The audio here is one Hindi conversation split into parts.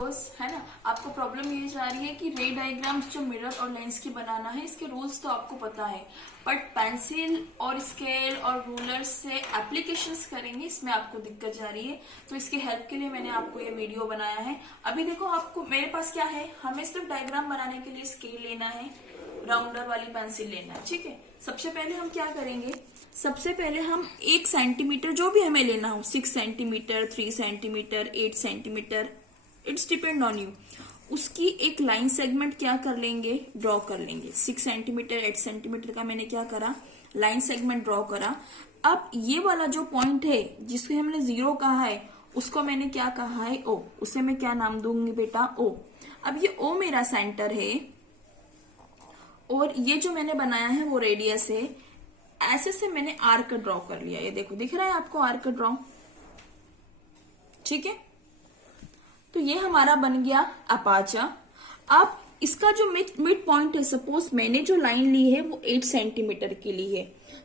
है ना। आपको प्रॉब्लम ये जा रही है कि रे डायग्राम्स जो मिरर और लेंस की बनाना है, इसके रूल्स तो आपको पता है, बट पेंसिल और स्केल और रूलर से एप्लीकेशंस करेंगे, इसमें आपको दिक्कत जा रही है। तो इसकी हेल्प के लिए मैंने आपको ये वीडियो बनाया है। अभी देखो, आपको मेरे पास क्या है, हमें सिर्फ डायग्राम बनाने के लिए स्केल लेना है, राउंडर वाली पेंसिल लेना है, ठीक है। सबसे पहले हम क्या करेंगे, सबसे पहले हम 1 सेंटीमीटर जो भी हमें लेना हो, 6 centimetre, 3 centimetre, 8 centimetre, it's depend on you, उसकी एक लाइन सेगमेंट क्या कर लेंगे, ड्रॉ कर लेंगे। 6 सेंटीमीटर 8 सेंटीमीटर का मैंने क्या करा, लाइन सेगमेंट ड्रॉ करा। अब ये वाला जो पॉइंट है जिसको हमने 0 कहा है, उसको मैंने क्या कहा है, ओ, उसे मैं क्या नाम दूंगी बेटा, ओ। अब ये ओ मेरा सेंटर है और ये जो मैंने बनाया है वो रेडियस है। ऐसे से मैंने आर्क ड्रॉ कर लिया, ये देखो दिख रहा है आपको आर्क ड्रॉ, ठीक है। तो ये हमारा बन गया अपाचा। अब इसका जो मिड पॉइंट है, सपोज मैंने जो लाइन ली है वो 8 सेंटीमीटर की ली है,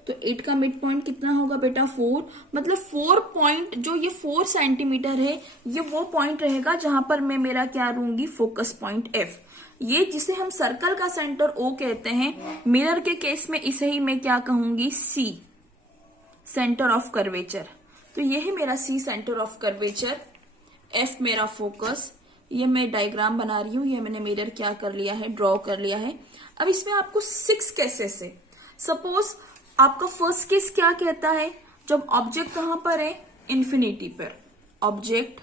तो 8 का मिड पॉइंट कितना होगा बेटा, 4। मतलब 4 पॉइंट, जो ये 4 सेंटीमीटर है, ये वो पॉइंट रहेगा जहां पर मैं मेरा क्या लूंगी, फोकस पॉइंट एफ। ये जिसे हम सर्कल का सेंटर ओ कहते हैं, मिरर के केस में इसे ही मैं क्या कहूंगी, सी, सेंटर ऑफ कर्वेचर। तो ये है मेरा सी, सेंटर ऑफ कर्वेचर, एफ मेरा फोकस। ये मैं डायग्राम बना रही हूं, ये मैंने मिरर क्या कर लिया है, ड्रॉ कर लिया है। अब इसमें आपको 6 केसेस है। सपोज आपका फर्स्ट केस क्या कहता है, जब ऑब्जेक्ट कहां पर है, इंफिनिटी पर, ऑब्जेक्ट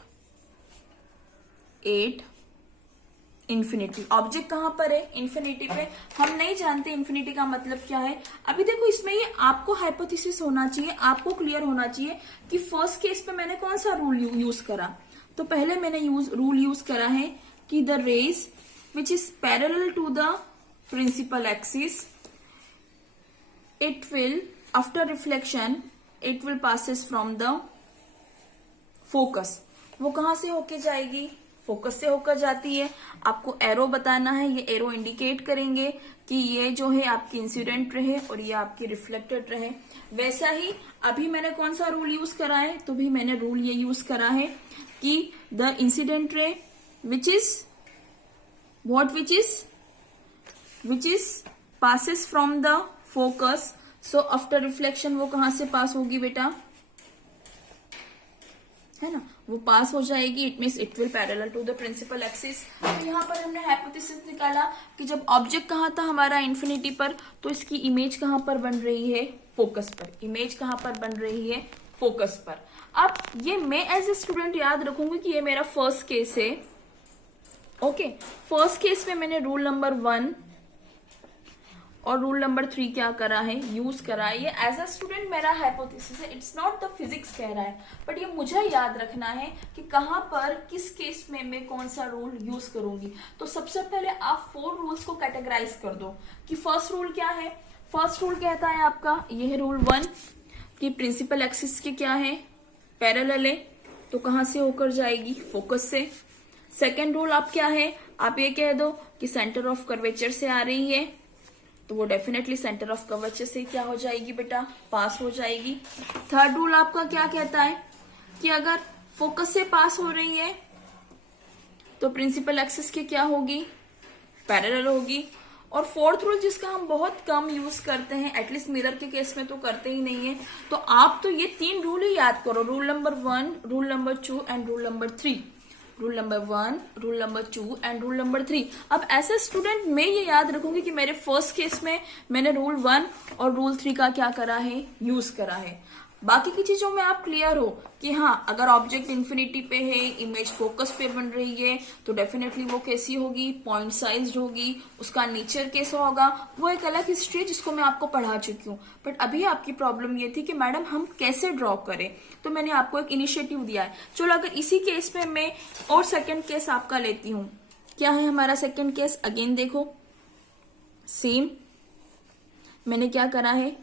8 इंफिनिटी, ऑब्जेक्ट कहां पर है, इंफिनिटी पे। हम नहीं जानते इंफिनिटी का मतलब क्या है। अभी देखो, इसमें ये आपको हाइपोथेसिस होना चाहिए, आपको क्लियर होना चाहिए कि फर्स्ट केस पे मैंने कौन सा रूल यूज करा। तो पहले मैंने रूल यूज करा है कि the rays which is parallel to the principal axis, it will after reflection it will passes from the focus. वो कहां से होके जाएगी, फोकस से होकर जाती है। आपको एरो बताना है, ये एरो इंडिकेट करेंगे कि ये जो है आपकी इंसिडेंट रहे और ये आपकी रिफ्लेक्टेड रहे। वैसा ही अभी मैंने कौन सा रूल यूज करा है, तो भी मैंने रूल ये यूज करा है कि the incident ray which is passes from the focus, so after reflection वो कहां से पास होगी बेटा, है ना, वो पास हो जाएगी। It means it will parallel to the principal axis. तो यहाँ पर हमने हाइपोथेसिस निकाला कि जब ऑब्जेक्ट कहाँ था हमारा, इंफिनिटी पर, तो इसकी इमेज कहाँ पर बन रही है, फोकस पर। इमेज कहाँ पर बन रही है, फोकस पर। अब ये मैं एज ए स्टूडेंट याद रखूंगी कि ये मेरा फर्स्ट केस है। ओके, फर्स्ट केस में मैंने रूल नंबर 1 और रूल नंबर 3 क्या करा है, यूज करा है। ये एज अ स्टूडेंट मेरा हाइपोथेसिस है, इट्स नॉट द फिजिक्स कह रहा है, बट ये मुझे याद रखना है कि कहां पर किस केस में मैं कौन सा रूल यूज करूंगी। तो सबसे पहले आप 4 रूल्स को कैटेगराइज कर दो कि फर्स्ट रूल क्या है। फर्स्ट रूल कहता है आपका, ये है रूल 1 कि प्रिंसिपल एक्सिस के क्या है, पैरेलल है, तो कहां से होकर जाएगी, फोकस से। सेकेंड रूल आप क्या है, आप ये कह दो कि सेंटर ऑफ कर्वेचर से आ रही है, तो वो डेफिनेटली सेंटर ऑफ कर्वेचर से क्या हो जाएगी बेटा, पास हो जाएगी। थर्ड रूल आपका क्या कहता है कि अगर फोकस से पास हो रही है तो प्रिंसिपल एक्सिस के क्या होगी, पैरेलल होगी। और फोर्थ रूल जिसका हम बहुत कम यूज करते हैं, एटलीस्ट मिरर के केस में तो करते ही नहीं है, तो आप तो ये 3 रूल ही याद करो, rule number 1, rule number 2 and rule number 3। Rule number 1, rule number 2 and rule number 3। अब ऐसे स्टूडेंट मैं ये याद रखूंगी कि मेरे फर्स्ट केस में मैंने रूल 1 और रूल 3 का क्या करा है, यूज करा है। बाकी की चीजों में आप क्लियर हो कि हाँ, अगर ऑब्जेक्ट इंफिनिटी पे है, इमेज फोकस पे बन रही है, तो डेफिनेटली वो कैसी होगी, पॉइंट साइज होगी, उसका नेचर कैसा होगा, वो एक अलग हिस्ट्री है जिसको मैं आपको पढ़ा चुकी हूँ। बट अभी आपकी प्रॉब्लम ये थी कि मैडम हम कैसे ड्रॉ करें, तो मैंने आपको एक इनिशिएटिव दिया है। चलो अगर इसी केस में मैं और सेकेंड केस आपका लेती हूँ, क्या है हमारा सेकेंड केस, अगेन देखो सेम, मैंने क्या करा है,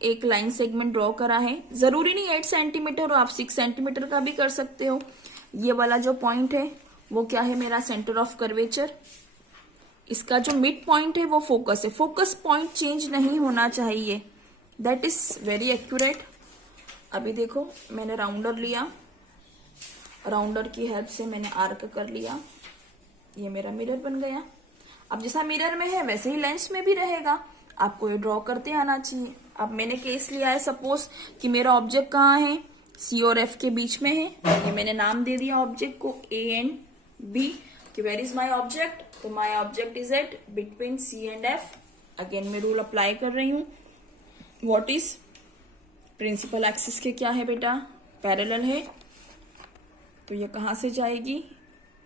एक लाइन सेगमेंट ड्रॉ करा है। जरूरी नहीं 8 सेंटीमीटर हो, आप 6 सेंटीमीटर का भी कर सकते हो। ये वाला जो पॉइंट है वो क्या है, मेरा सेंटर ऑफ कर्वेचर। इसका जो मिड पॉइंट है वो फोकस है। फोकस पॉइंट चेंज नहीं होना चाहिए, दैट इज वेरी एक्यूरेट। अभी देखो मैंने राउंडर लिया, राउंडर की हेल्प से मैंने आर्क कर लिया, ये मेरा मिरर बन गया। अब जैसा मिरर में है वैसे ही लेंस में भी रहेगा, आपको ये ड्रॉ करते आना चाहिए। अब मैंने केस लिया है सपोज कि मेरा ऑब्जेक्ट कहाँ है, सी और एफ के बीच में है। ये मैंने नाम दे दिया ऑब्जेक्ट को ए एंड बी कि वेयर इज माई ऑब्जेक्ट, तो my object is at between C and F. Again मैं रूल अप्लाई कर रही हूँ। व्हाट इज प्रिंसिपल एक्सिस के क्या है बेटा, पैरेलल है, तो ये कहां से जाएगी,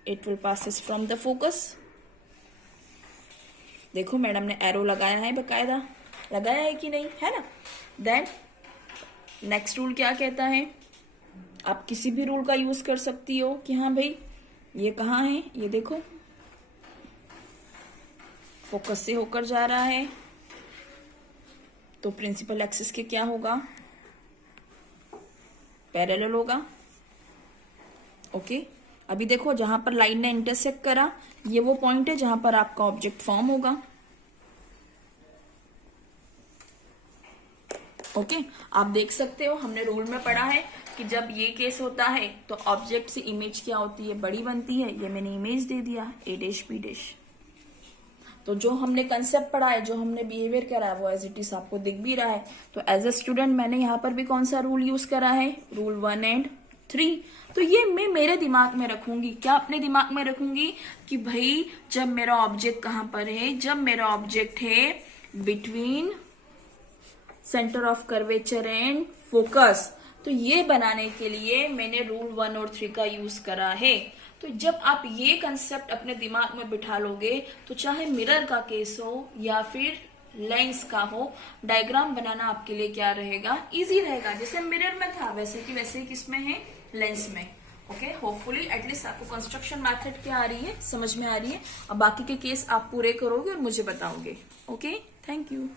it will passes from the focus. देखो मैडम ने एरो लगाया है, बकायदा लगाया है कि नहीं, है ना। देन नेक्स्ट रूल क्या कहता है, आप किसी भी रूल का यूज कर सकती हो कि हाँ भाई ये कहाँ है, ये देखो फोकस से होकर जा रहा है, तो प्रिंसिपल एक्सिस के क्या होगा, पैरेलल होगा। ओके अभी देखो जहां पर लाइन ने इंटरसेक्ट करा, ये वो पॉइंट है जहां पर आपका ऑब्जेक्ट फॉर्म होगा। ओके आप देख सकते हो हमने रूल में पढ़ा है कि जब ये केस होता है तो ऑब्जेक्ट से इमेज क्या होती है, बड़ी बनती है। ये मैंने इमेज दे दिया ए डैश बी डैश। तो जो हमने कंसेप्ट पढ़ा है, जो हमने बिहेवियर करा है, वो एज इट इज आपको दिख भी रहा है। तो एज ए स्टूडेंट मैंने यहाँ पर भी कौन सा रूल यूज करा है, रूल 1 एंड 3। तो ये मैं मेरे दिमाग में रखूंगी, क्या अपने दिमाग में रखूंगी कि भाई जब मेरा ऑब्जेक्ट कहां पर है, जब मेरा ऑब्जेक्ट है between centre of curvature and focus, तो ये बनाने के लिए मैंने रूल 1 और 3 का यूज करा है। तो जब आप ये कंसेप्ट अपने दिमाग में बिठा लोगे तो चाहे मिरर का केस हो या फिर लेंस का हो, डायग्राम बनाना आपके लिए क्या रहेगा, इजी रहेगा। जैसे मिरर में था वैसे कि वैसे ही किसमें है, लेंस में। ओके होपफुली एटलीस्ट आपको कंस्ट्रक्शन मेथड क्या आ रही है, समझ में आ रही है। और बाकी के केस आप पूरे करोगे और मुझे बताओगे। Okay thank you.